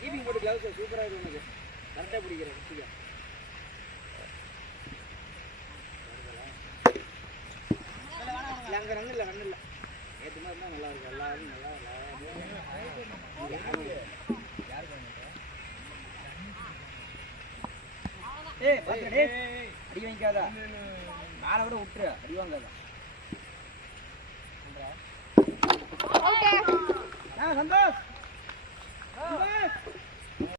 keeping போட்டு gloves சூப்பராக இருக்கு உனக்கு கரெக்டாக பிடிக்கிறேன் அங்கே ரன் இல்லை ஏற்ற மாதிரி தான் நல்லா இருக்கு எல்லாரும் நல்லா அடி வாங்கிக்காதா காலை விட விட்டுரு அடி வாங்காதா சந்தோஷ்